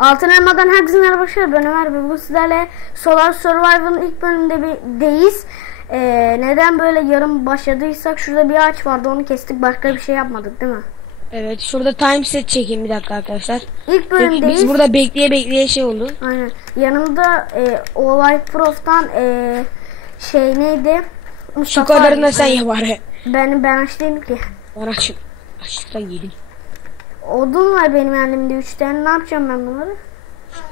Altın Elma'dan herkese merhaba arkadaşlar. Ben Ömer ve bugün sizlerle Solar Survival'ın ilk bölümünde bir deyiz. Ee, neden böyle yarım başladıysak şurada bir ağaç vardı onu kestik başka bir şey yapmadık değil mi? Evet şurada time set çekeyim bir dakika arkadaşlar. İlk bölümdeyiz. biz burada bekleye bekleye şey oldu. Aynen. Yanımda e, Olay Prof'tan e, şey neydi? Şu Mustafa abi. sen yap bari. Ben, ben aç değilim ki. Ben açık. Açlıktan yedim. Odun var benim elimde 3 tane. Ne yapacağım ben bunları?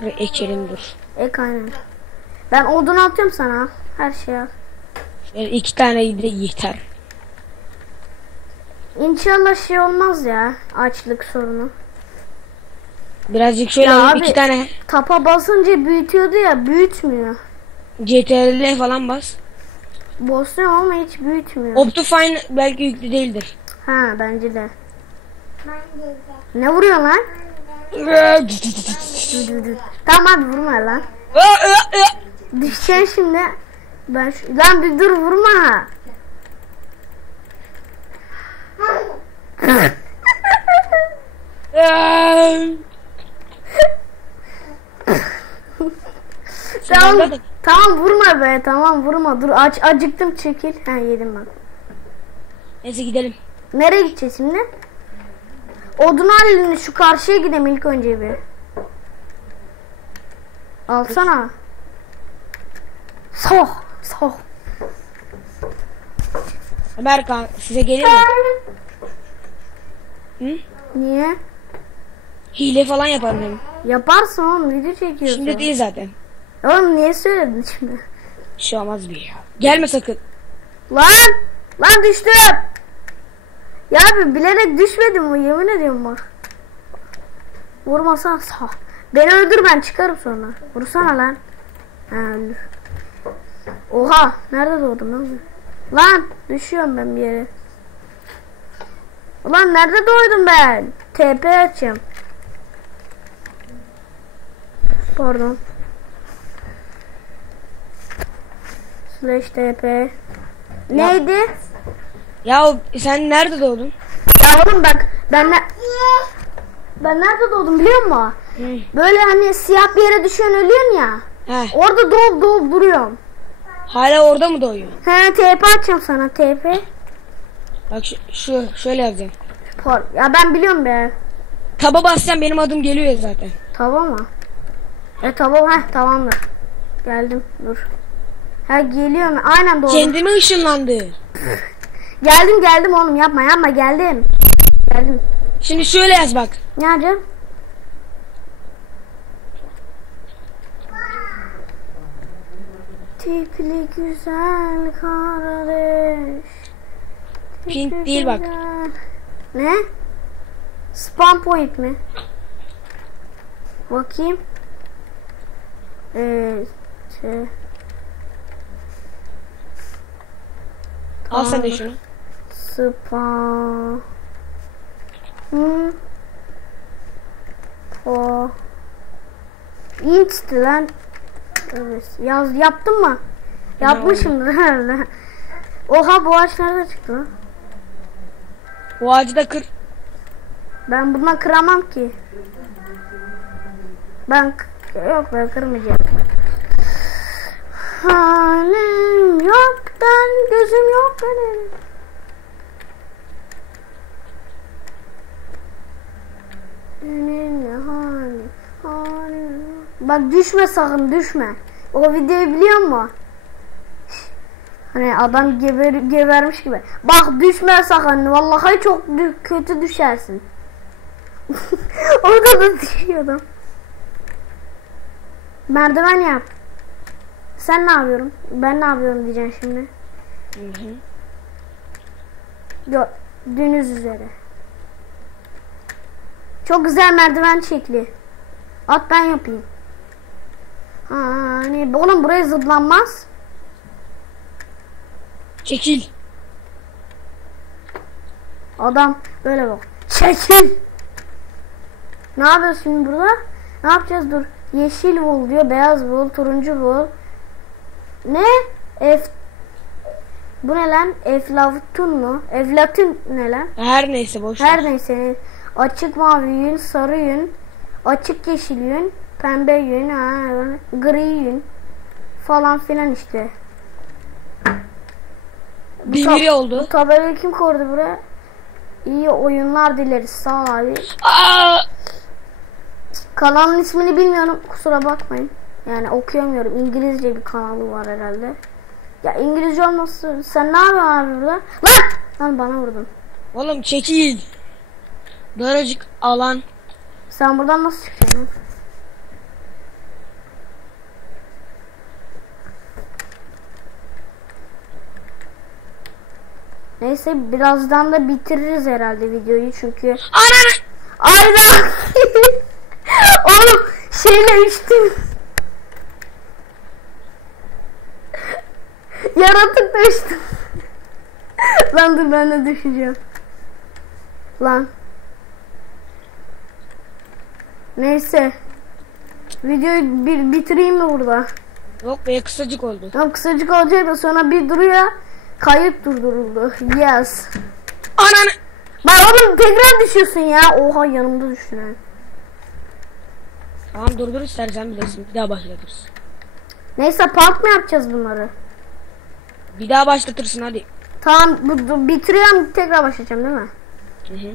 Ve ekelim dur. Ek aynen. Ben odun atıyorum sana. Her şey al. Yani iki tane de yeter. İnşallah şey olmaz ya. Açlık sorunu. Birazcık şöyle Ya abi- iki tane Tapa basınca büyütüyordu ya. Büyütmüyor. CTRL falan bas. Bozuyor ama hiç büyütmüyor. Optifine belki yüklü değildir. Ha bence de. Ne vuruyor lan? Tamam abi vurma lan. Düşeceksin şimdi. Ben şu... Lan bir dur vurma. tamam. Tamam vurma be. Tamam vurma. Dur aç acıktım çekil. Ha yedim ben. Neyse gidelim. Nereye gideceğiz şimdi? Odun halini şu karşıya gidelim ilk önce bir. Alsana. Soh. Soh. Amerikan size gelir mi? Hı? Niye? Hile falan yaparım dedim. Yaparsın oğlum video çekiyorsun. Şimdi değil zaten. Oğlum niye söyledin şimdi? Bir şey olmaz bir ya. Gelme sakın. Lan! Lan düştüm! Ya abi bilerek düşmedim bu yemin ediyorum bak. Vurmasan sağ. Beni öldür ben çıkarım sonra. Vursana lan. Ha öldür. Oha! Nerede doğdum lan ben? Lan! Düşüyorum ben bir yere. Ulan nerede doğdum ben? TP açayım. Pardon. Slash TP. Neydi? Ya sen nerede doğdun? Ya oğlum bak ben ne... Ben nerede doğdum biliyor musun? Hı. Böyle hani siyah bir yere düşüyorsun ölüyorsun ya. Heh. Orada doğup doğup duruyorum. Hala orada mı doğuyor? He TP açacağım sana TP. Bak şu, şu şöyle yazacağım. Por. Ya ben biliyorum be. Taba basacağım benim adım geliyor zaten. Tamam mı? E tamam heh tamamdır. Geldim dur. Ha geliyorum. Aynen doğru. Kendime ışınlandı. Geldim geldim oğlum yapma yapma geldim. Geldim. Şimdi şöyle yaz bak. Ne yapacağım? Tipli güzel kardeş. Pink tipli değil bak. güzel. Ne? Spam point mi? Bakayım. Ee, şey. Al sen de Tamam. Şunu. Spam. Hı. O. Inst'ti lan. Evet. Yaz yaptın mı? Yapmışım herhalde. Oha bu ağaç nerede çıktı lan? Bu ağacı da kır. Ben bundan kıramam ki. Ben yok ben kırmayacağım. Halim yoktan gözüm yok benim. Seninle halim, halim yok. Bak düşme sakın düşme. O videoyu biliyor musun? Hani adam geber, gebermiş gibi. Bak düşme sakın. Vallahi çok dü- kötü düşersin. Orada da düşüyordum. Merdiven yap. Sen ne yapıyorsun? Ben ne yapıyorum diyeceksin şimdi. Hı hı. Gördüğünüz üzere. Çok güzel merdiven şekli. At ben yapayım. Hani oğlum buraya zıplanmaz. Çekil. Adam böyle bak. Çekil. Ne yapıyorsun şimdi burada? Ne yapacağız dur. Yeşil bul diyor. Beyaz bul. Turuncu bul. Ne? F Bu ne lan? Eflatun mu? Eflatun ne lan? Her neyse boş Her neyse. Açık mavi yün, sarı yün, açık yeşil yün, pembe yün, ha, gri yün falan filan işte. Bu Demiri tab- oldu. Bu tabelayı kim koydu buraya? İyi oyunlar dileriz. Sağ ol abi. Aa! Kanalın ismini bilmiyorum. Kusura bakmayın. Yani okuyamıyorum. İngilizce bir kanalı var herhalde. Ya İngilizce olması. Sen ne yapıyorsun abi burada? Lan! Lan bana vurdun. Oğlum çekil. Daracık alan. Sen buradan nasıl çıkacaksın? lan? Neyse birazdan da bitiririz herhalde videoyu çünkü Ananı. Ayda Oğlum şeyle içtim Yaratıkla içtim Lan dur ben de düşeceğim Lan Neyse Videoyu bir bitireyim mi burada? Yok be kısacık oldu. Tam kısacık olacak da sonra bir duruyor Kayıp durduruldu Yes Ananı. Bak oğlum tekrar düşüyorsun ya Oha yanımda düştün ha Tamam durdur istersen bilirsin. Bir daha başlatırız. Neyse park mı yapacağız bunları? Bir daha başlatırsın hadi. Tamam bu, bu- bitiriyorum tekrar başlayacağım değil mi? Hı hı.